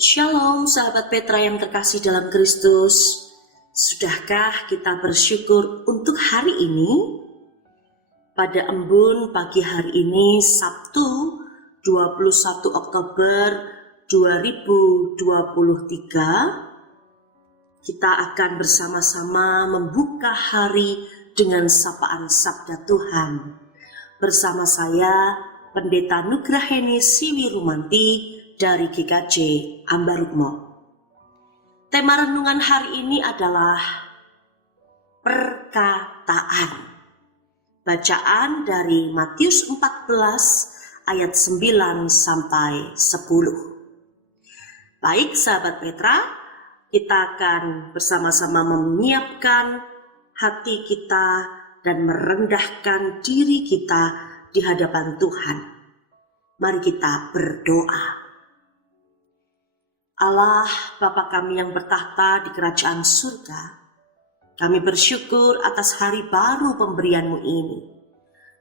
Shalom sahabat Petra yang terkasih dalam Kristus. Sudahkah kita bersyukur untuk hari ini? Pada embun pagi hari ini Sabtu 21 Oktober 2023, kita akan bersama-sama membuka hari dengan sapaan Sabda Tuhan. Bersama saya Pendeta Nugraheni Siwi Rumanti dari GKJ Ambarukmo. Tema renungan hari ini adalah perkataan. Bacaan dari Matius 14 ayat 9 sampai 10. Baik sahabat Petra, kita akan bersama-sama menyiapkan hati kita dan merendahkan diri kita di hadapan Tuhan. Mari kita berdoa. Allah, Bapa kami yang bertahta di kerajaan surga, kami bersyukur atas hari baru pemberian-Mu ini.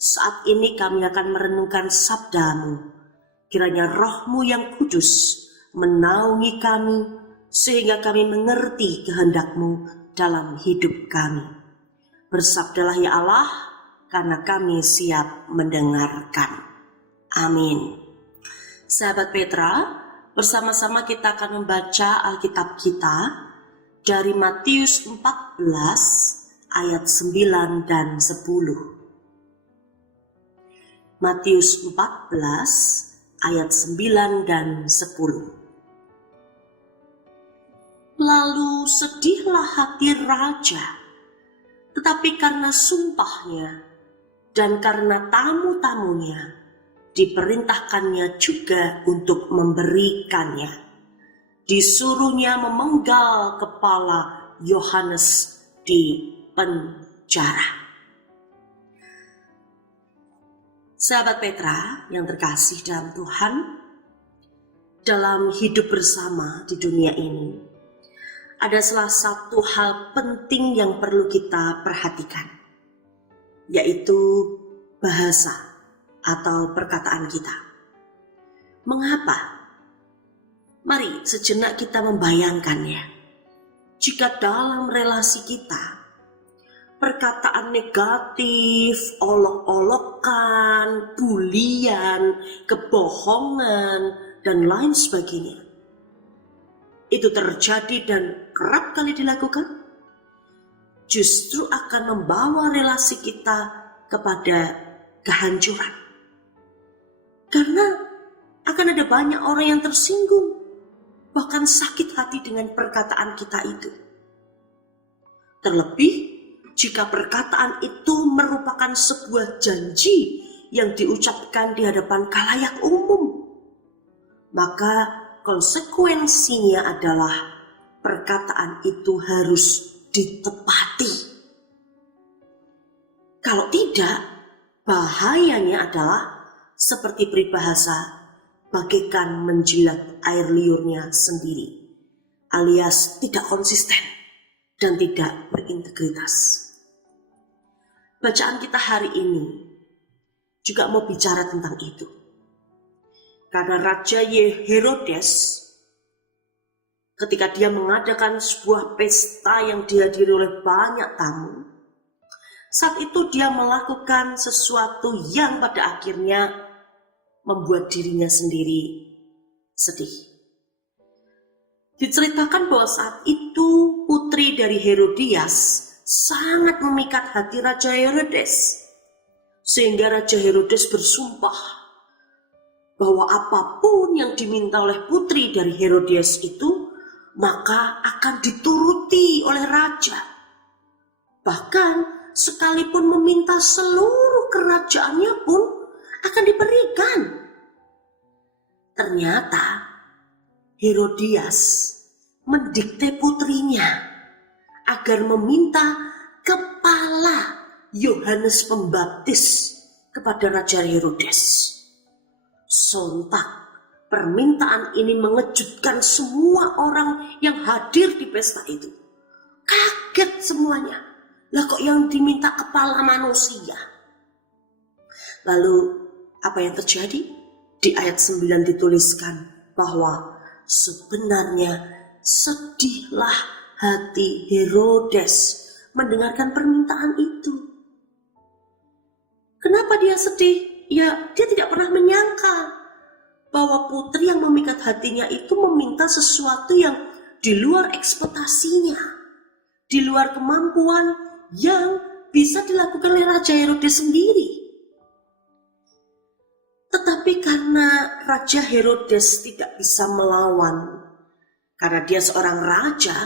Saat ini kami akan merenungkan sabda-Mu. Kiranya Roh-Mu yang kudus menaungi kami, sehingga kami mengerti kehendak-Mu dalam hidup kami. Bersabdalah ya Allah, karena kami siap mendengarkan. Amin. Sahabat Petra, bersama-sama kita akan membaca Alkitab kita dari Matius 14 ayat 9 dan 10. Matius 14 ayat 9 dan 10. Lalu sedihlah hati raja, tetapi karena sumpahnya dan karena tamu-tamunya diperintahkannya juga untuk memberikannya. Disuruhnya memenggal kepala Yohanes di penjara. Sahabat Petra yang terkasih dalam Tuhan, dalam hidup bersama di dunia ini, ada salah satu hal penting yang perlu kita perhatikan, yaitu bahasa atau perkataan kita. Mengapa? Mari sejenak kita membayangkannya. Jika dalam relasi kita, perkataan negatif, olok-olokan, bulian, kebohongan, dan lain sebagainya, itu terjadi dan kerap kali dilakukan, justru akan membawa relasi kita kepada kehancuran. Karena akan ada banyak orang yang tersinggung, bahkan sakit hati dengan perkataan kita itu. Terlebih jika perkataan itu merupakan sebuah janji yang diucapkan di hadapan khalayak umum, maka konsekuensinya adalah perkataan itu harus ditepati. Kalau tidak, bahayanya adalah seperti peribahasa, bagaikan menjilat air liurnya sendiri, alias tidak konsisten dan tidak berintegritas. Bacaan kita hari ini juga mau bicara tentang itu. Karena Raja Herodes, ketika dia mengadakan sebuah pesta yang dihadiri oleh banyak tamu, saat itu dia melakukan sesuatu yang pada akhirnya membuat dirinya sendiri sedih. Diceritakan bahwa saat itu putri dari Herodias sangat memikat hati Raja Herodes, sehingga Raja Herodes bersumpah bahwa apapun yang diminta oleh putri dari Herodias itu, maka akan dituruti oleh raja. Bahkan sekalipun meminta seluruh kerajaannya pun akan diberikan. Ternyata Herodias mendikte putrinya agar meminta kepala Yohanes Pembaptis kepada Raja Herodes. Sontak permintaan ini mengejutkan semua orang yang hadir di pesta itu. Kaget semuanya. Lah kok yang diminta kepala manusia? Lalu apa yang terjadi? Di ayat 9 dituliskan bahwa sebenarnya sedihlah hati Herodes mendengarkan permintaan itu. Kenapa dia sedih? Ya, dia tidak pernah menyangka bahwa putri yang memikat hatinya itu meminta sesuatu yang di luar ekspektasinya, di luar kemampuan yang bisa dilakukan oleh Raja Herodes sendiri. Tetapi karena Raja Herodes tidak bisa melawan, karena dia seorang raja,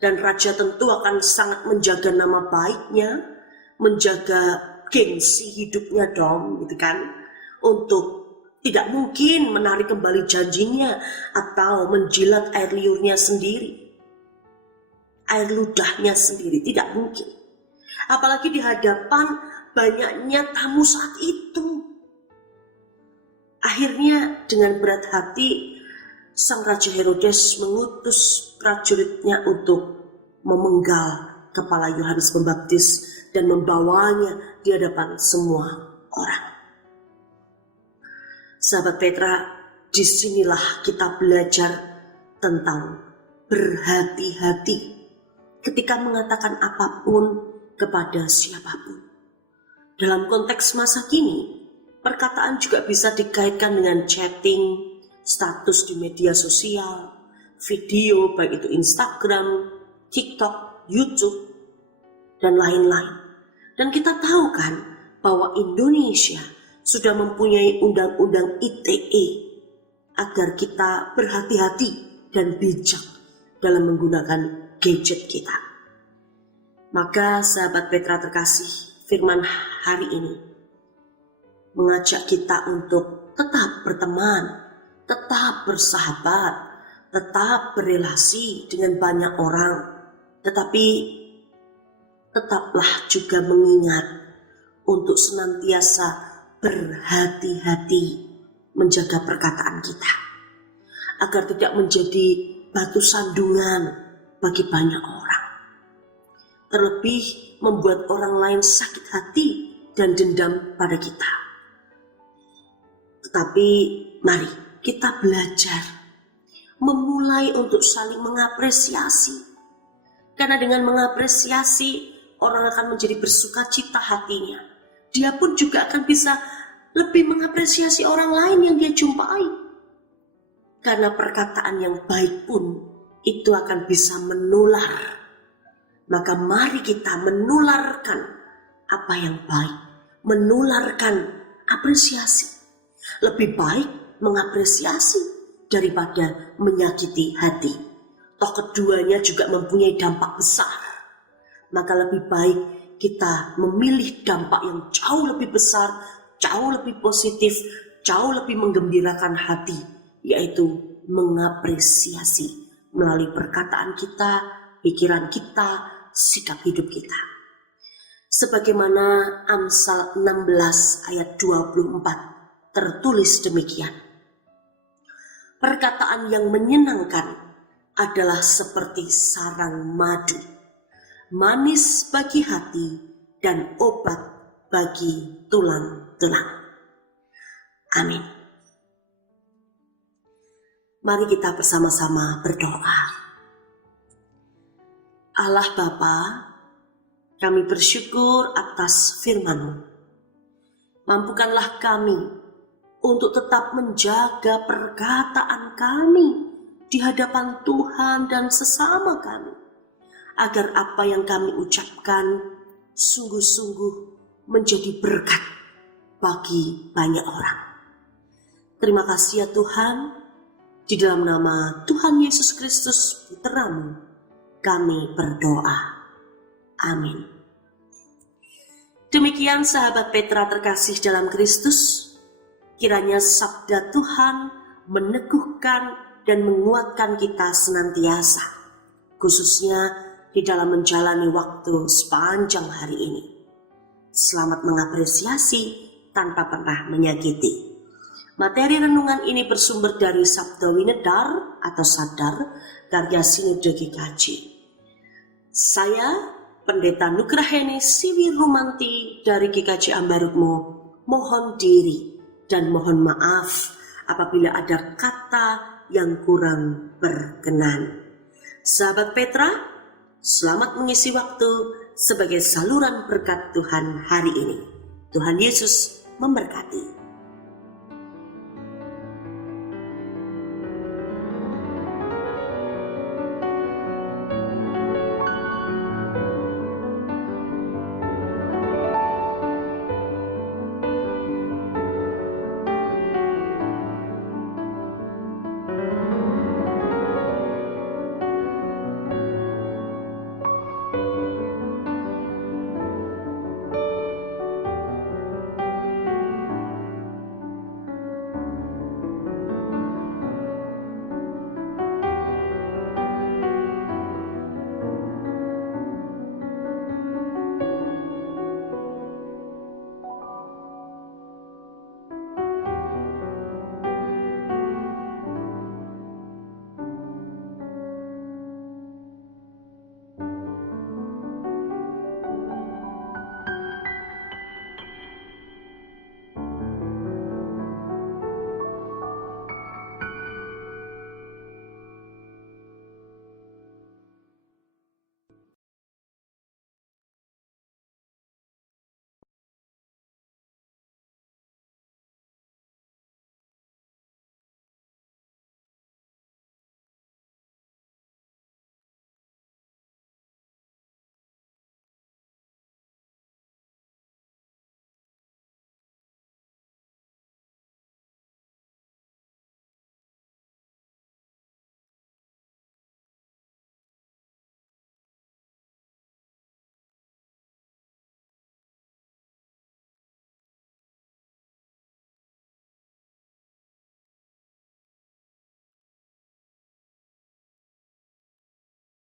dan raja tentu akan sangat menjaga nama baiknya, menjaga gengsi hidupnya dong, gitu kan, untuk tidak mungkin menarik kembali janjinya atau menjilat air liurnya sendiri, air ludahnya sendiri, tidak mungkin. Apalagi di hadapan banyaknya tamu saat itu. Akhirnya dengan berat hati sang Raja Herodes mengutus prajuritnya untuk memenggal kepala Yohanes Pembaptis dan membawanya di hadapan semua orang. Sahabat Petra, disinilah kita belajar tentang berhati-hati ketika mengatakan apapun kepada siapapun. Dalam konteks masa kini, perkataan juga bisa dikaitkan dengan chatting, status di media sosial, video baik itu Instagram, TikTok, YouTube, dan lain-lain. Dan kita tahu kan bahwa Indonesia sudah mempunyai undang-undang ITE agar kita berhati-hati dan bijak dalam menggunakan gadget kita. Maka sahabat Petra terkasih, firman hari ini mengajak kita untuk tetap berteman, tetap bersahabat, tetap berelasi dengan banyak orang, tetapi tetaplah juga mengingat untuk senantiasa berhati-hati menjaga perkataan kita, agar tidak menjadi batu sandungan bagi banyak orang, terlebih membuat orang lain sakit hati dan dendam pada kita. Tetapi mari kita belajar memulai untuk saling mengapresiasi, karena dengan mengapresiasi orang akan menjadi bersuka cita hatinya. Dia pun juga akan bisa lebih mengapresiasi orang lain yang dia jumpai, karena perkataan yang baik pun itu akan bisa menular. Maka mari kita menularkan apa yang baik, menularkan apresiasi. Lebih baik mengapresiasi daripada menyakiti hati. Toh keduanya juga mempunyai dampak besar. Maka lebih baik kita memilih dampak yang jauh lebih besar, jauh lebih positif, jauh lebih menggembirakan hati, yaitu mengapresiasi melalui perkataan kita, pikiran kita, sikap hidup kita. Sebagaimana Amsal 16 ayat 24 tertulis demikian. Perkataan yang menyenangkan adalah seperti sarang madu, manis bagi hati dan obat bagi tulang-tulang. Amin. Mari kita bersama-sama berdoa. Allah Bapa, kami bersyukur atas firman-Mu. Mampukanlah kami untuk tetap menjaga perkataan kami di hadapan Tuhan dan sesama kami, agar apa yang kami ucapkan sungguh-sungguh menjadi berkat bagi banyak orang. Terima kasih ya Tuhan, di dalam nama Tuhan Yesus Kristus Putra-Mu kami berdoa. Amin. Demikian sahabat Petra terkasih dalam Kristus, kiranya sabda Tuhan meneguhkan dan menguatkan kita senantiasa, khususnya di dalam menjalani waktu sepanjang hari ini. Selamat mengapresiasi tanpa pernah menyakiti. Materi renungan ini bersumber dari Sabda Winedar atau Sadar karya Sinode GKJ. Saya, Pendeta Nugraheni Siwi Rumanti dari GKJ Ambarukmo, mohon diri dan mohon maaf apabila ada kata, yang kurang berkenan. Sahabat Petra, selamat mengisi waktu sebagai saluran berkat Tuhan hari ini. Tuhan Yesus memberkati.